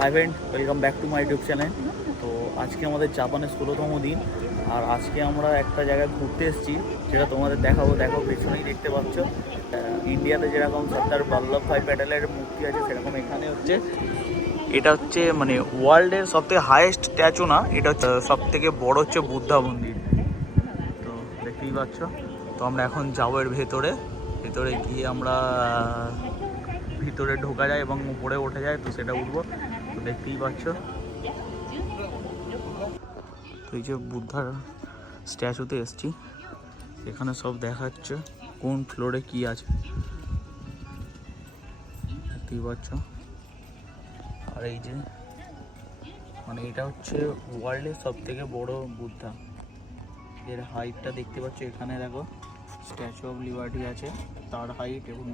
Hi friend, welcome back to my YouTube channel. তো আজকে আমাদের জাপানের 16তম দিন, আর আজকে আমরা একটা জায়গায় ঘুরতে এসেছি, যেটা তোমাদের দেখাবো। দেখো, পেছনেই দেখতে পাচ্ছ, ইন্ডিয়াতে যেরকম সর্দার বল্লভভাই প্যাটেলের মূর্তি আছে, সেরকম এখানে হচ্ছে এটা হচ্ছে মানে ওয়ার্ল্ডের সবথেকে হাইয়েস্ট স্ট্যাচু না, এটা হচ্ছে সবথেকে বড় হচ্ছে বুদ্ধা মন্দির। তো দেখতেই পাচ্ছ। তো আমরা এখন যাবো এর ভেতরে ভেতরে গিয়ে আমরা ভিতরে ঢোকা যায় এবং উপরে উঠে যায়, তো সেটা উঠবো। তো দেখতেই পাচ্ছ, তো এই যে বুদ্ধার স্ট্যাচুতে এসছি, এখানে সব দেখাচ্ছে কোন ফ্লোরে কি আছে, দেখতেই পাচ্ছ। আর এই যে মানে এটা হচ্ছে ওয়ার্ল্ডের সব থেকে বড় বুদ্ধা, এর হাইটটা দেখতে পাচ্ছ। এখানে দেখো স্ট্যাচু অফ লিবার্টি আছে, তার হাইট এবং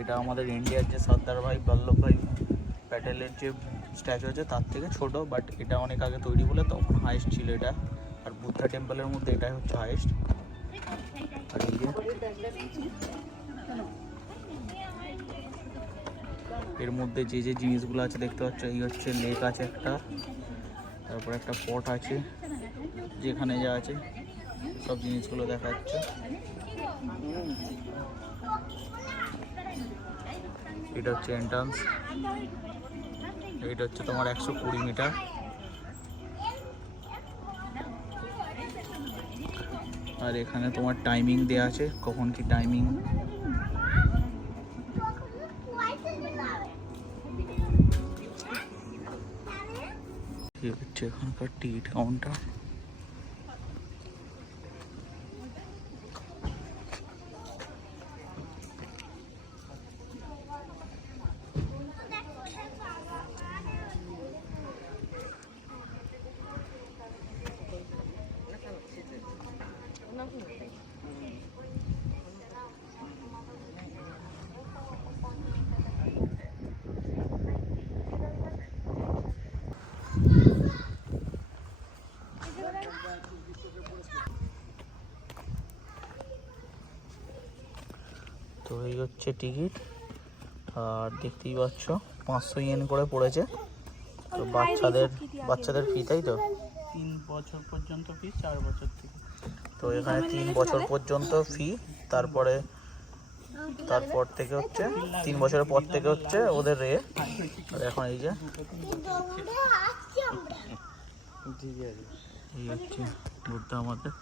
এটা আমাদের ইন্ডিয়ার যে সর্দার ভাই বল্লভভাই প্যাটেলের যে স্ট্যাচু আছে তার থেকে ছোট, বাট এটা অনেক আগে তৈরি বলে তখন হাইস্ট ছিল এটা। আর বুদ্ধা টেম্পলের মধ্যে এটাই হচ্ছে হাইস্ট। আর এই যে এর মধ্যে যে যে জিনিসগুলো আছে দেখতে পাচ্ছ, এই হচ্ছে লেক আছে একটা, তারপর একটা পট আছে, যেখানে যা আছে সব জিনিসগুলো দেখা যাচ্ছে। এটা হচ্ছে এন্ট্রান্স, এটা হচ্ছে তোমার 120 মিটার। আর এখানে তোমার টাইমিং দেওয়া আছে, কখন কি টাইমিং। এই হচ্ছে এখানকার টিকিট কাউন্টার। তো এই হচ্ছে টিকিট, আর দেখতেই পাচ্ছ 500 ইয়েন করে পড়েছে। তো বাচ্চাদের ফি, তাই তো 3 বছর পর্যন্ত ফি, 4 বছর থেকে। তো এখানে 3 বছর পর্যন্ত ফি, তারপর থেকে হচ্ছে 3 বছরের পর থেকে হচ্ছে ওদের রে। আর এখন এই যে এই হচ্ছে বুদ্ধা আমাদের।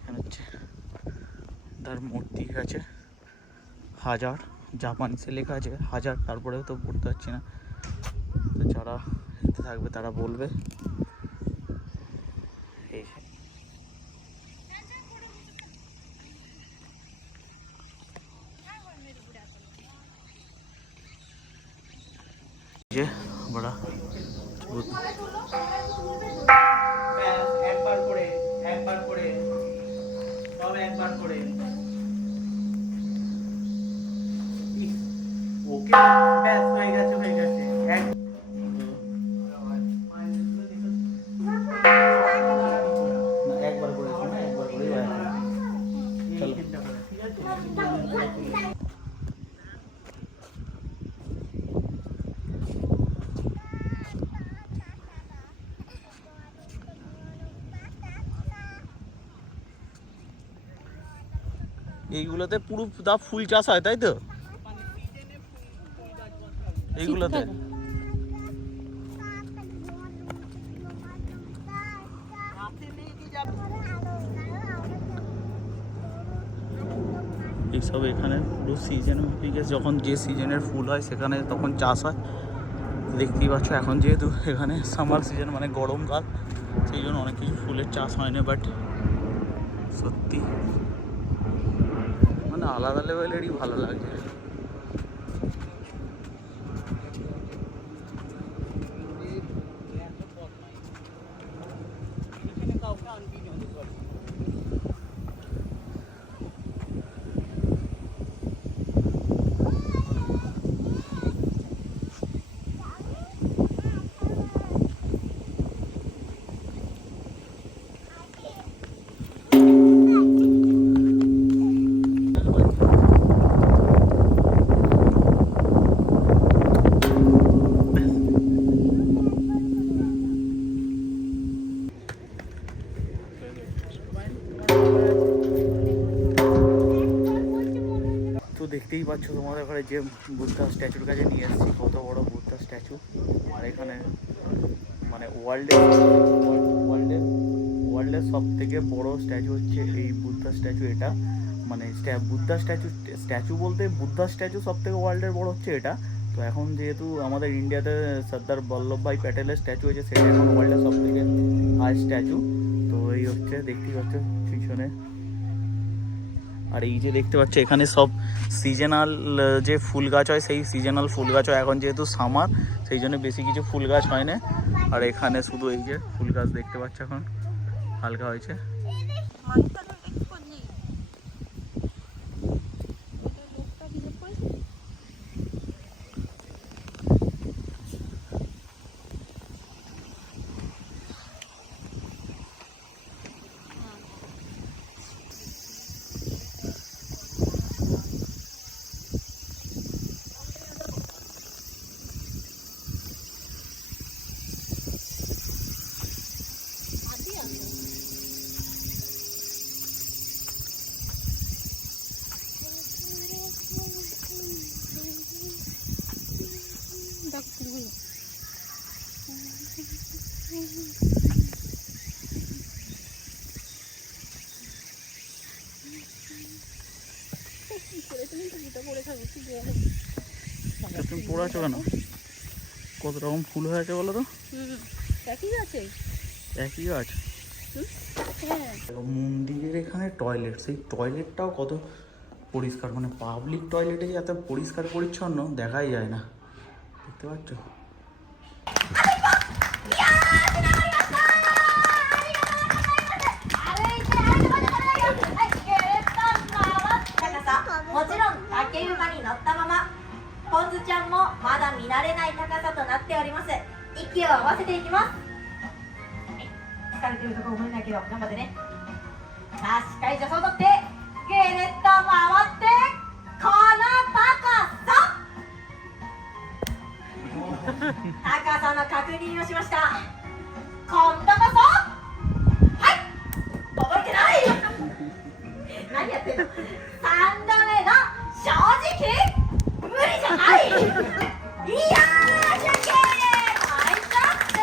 এখানে হচ্ছে তার মূর্তি আছে 1000, জাপানিসে লেখা আছে 1000, তারপরেও তো পড়তে পারছি না। তো যারা থাকবে তারা বলবে। এই যে বড়া একবার করে সব একবার করে। ওকে, ব্যাস হয়ে গেছে। একবার করে শোনা, একবার করেই চলো। ঠিক আছে। এইগুলোতে পুরো দা ফুল চাষ হয়, তাই তো? এইগুলোতে এইসব এখানে পুরো সিজন, যখন যে সিজনের ফুল হয় সেখানে তখন চাষ হয়। দেখতেই পাচ্ছ, এখন যেহেতু এখানে সামার সিজন মানে গরমকাল, সেই জন্য অনেক কিছু ফুলের চাষ হয় না, বাট সত্যি মানে আলাদা লেভেলেরই ভালো লাগছে। দেখতেই পাচ্ছ তোমাদের ঘরে যে বুদ্ধা স্ট্যাচুর কাছে নিয়ে এসেছি, কত বড় বুদ্ধা স্ট্যাচু। আর এখানে মানে ওয়ার্ল্ডের সব থেকে বড় স্ট্যাচু হচ্ছে এই বুদ্ধা স্ট্যাচু। এটা মানে বুদ্ধা স্ট্যাচু বলতে বুদ্ধা স্ট্যাচু সব থেকে ওয়ার্ল্ডের বড় হচ্ছে এটা। তো এখন যেহেতু আমাদের ইন্ডিয়াতে সর্দার বল্লভভাই প্যাটেলের স্ট্যাচু হয়েছে, সেটা এখন ওয়ার্ল্ডের সব থেকে হাই স্ট্যাচু। তো এই হচ্ছে দেখতেই পাচ্ছ পিছনে। আর এই যে দেখতে পাচ্ছ এখানে সব সিজনাল যে ফুল গাছ হয়, সেই সিজনাল ফুল গাছ হয়। এখন যেহেতু সামার, সেই জন্য বেশি কিছু ফুল গাছ হয় না। আর এখানে শুধু এই যে ফুল গাছ দেখতে পাচ্ছ এখন হালকা হয়েছে। তুমি পড়ে আছো কেন? কত রকম ফুল হয়ে আছে বলো তো? একই গাছ। মন্দিরের এখানে টয়লেট, সেই টয়লেটটাও কত পরিষ্কার, মানে পাবলিক টয়লেটে যে এত পরিষ্কার পরিচ্ছন্ন দেখাই যায় না। দেখতে পাচ্ছ?ポンズちゃんもまだ見慣れない高さとなっております。息を合わせていきます。はい、疲れてるところ思うんだけど頑張ってね。さあしっかり助走を取ってぐるっと回ってこの高さ高さの確認をしました。今度こそはい覚えてない何やってんの。3度目の正直無理じゃない。いやー、シャッキー、はい、ジャンプ、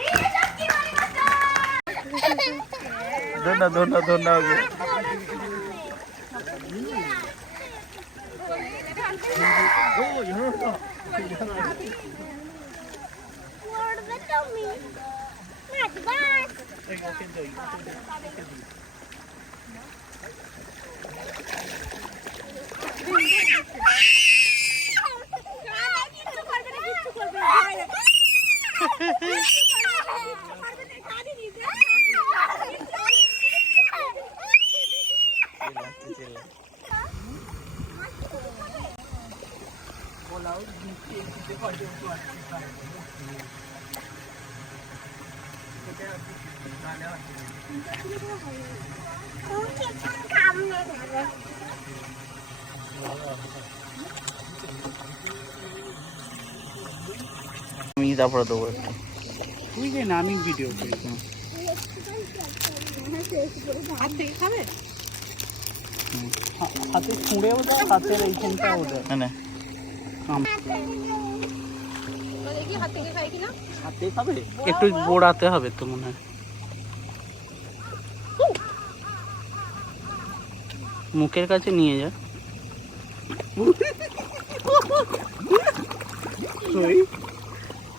いいね、シャッキー回りました。どんなわけ。আমি তারপরে দেবো একটা। তুই যে না আমি ভিডিও করি। হাতে ছুঁড়েও দাও, হাতের এইখানটাও দাও। না হাতে খাবে, একটু গোড়াতে হবে তো মনে হয়। মুখের কাছে নিয়ে যা।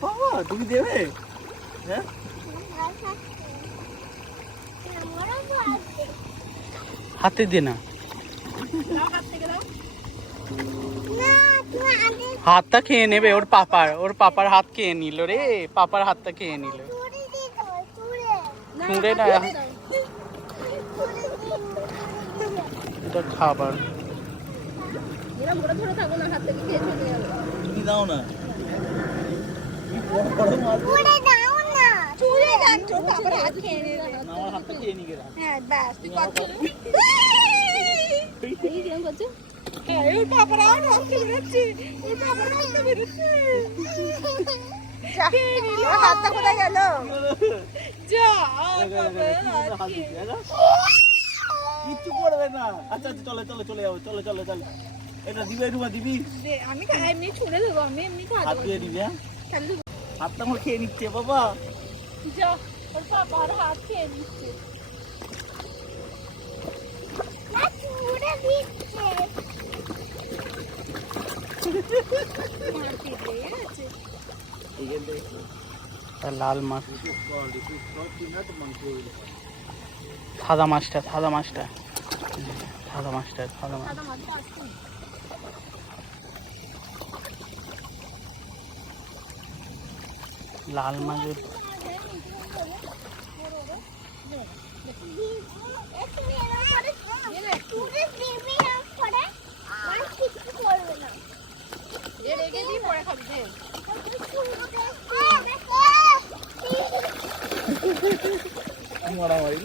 বাবা তুমি দেবে? হ্যাঁ হাতে দে না, হাতটা খেয়ে নেবে। ওর পাপার হাত খেয়ে নিল রে, পাপার হাতটা খেয়ে নিল। ছুঁড়ে না, এটা খাবার। তুমি দাও না, আমার হাতটা খেয়ে নিয়ে গেলাম। হাতটা কোথায় গেল? কিচ্ছু করবে না। আচ্ছা চলে যাবো, চলে। এটা দিবি রুমা দিবি আমি এমনি ছুড়ে দেবো, আমি এমনি খাওয়া হাত দিয়ে দিবি, হ্যাঁ হাতটা আমার খেয়ে নিচ্ছে বাবা। যা, ওর পাপার হাত খেয়ে নিচ্ছে। লাল মাছ, সাদা মাছটা, সাদা মাছটা, সাদা মাছটা, সাদা মাছ। লাল মাছের মারামারি